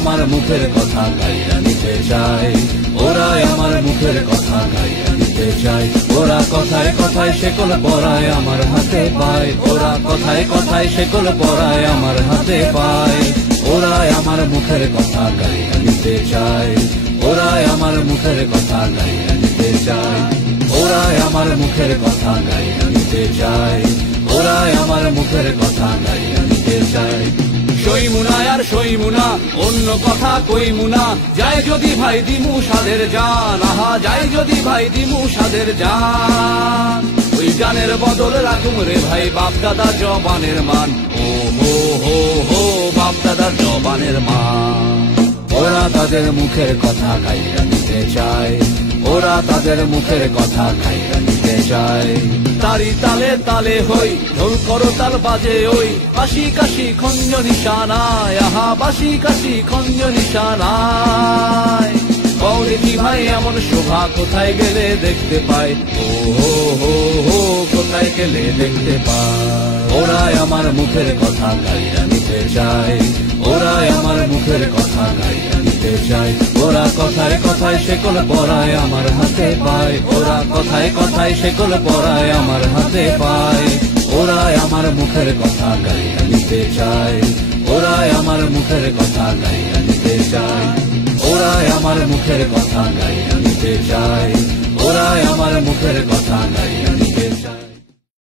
আমার মুখের কথা গাইয়া নিতে চায়, ওরাই আমার মুখের কথা গাইয়া নিতে চায়। ওরা কথায় কথায় শেকল পরায় আমার হাতে পায়, ওরা কথায় কথায় শেকল পরায় আমার হাতে পায়। ওরাই আমার মুখের কথা গাইয়া নিতে চায়, ওরাই আমার মুখের কথা গাইয়া নিতে চায়। ওরাই আমার মুখের কথা গাইয়া নিতে চায়, ওরাই আমার মুখের কথা গাইয়া নিতে চায়। সইমুনা আর সইমুনা অন্য কথা কইমুনা, যায় যদি ভাই দিমু সাদের জান, আহা যায় যদি ভাই দিমু সাদের জান। ওই জানের বদল রাখুম রে ভাই বাপ দাদার জবানের মান, ও হো হো হো বাপ দাদার জবানের মান। ওরা তাদের মুখের কথা গাইয়া নিতে চায়, ওরা তাদের মুখের কথা গাইয়া নিতে চায়। তারি তালে তালে হই ঢোল করতাল বাজে ওই, বাঁশি কাশি খঞ্জ নিশানায়, আহা বাঁশি কাশি খঞ্জ নিশানায়। কও কি ভাই এমন শোভা কোথায় গেলে দেখতে পাই, ও হো হো হো কোথায় গেলে দেখতে পাই। ওরাই আমার মুখের কথা গাইয়া নিতে চায়, ওরাই আমার মুখের কথা গাইয়া নিতে চায়। ওরা কথায় কথায় শেকল পরায় আমার হাতে পায়, ওরা কথায় কথায় শেকল পরায় আমার হাতে পায়। ওরাই আমার মুখের কথা গাইয়া নিতে চায়, ওরাই আমার মুখের কথা গাইয়া নিতে চায়। ওরাই আমার মুখের কথা গাইয়া নিতে চায়, ওরাই আমার মুখের কথা গাইয়া নিতে চায়।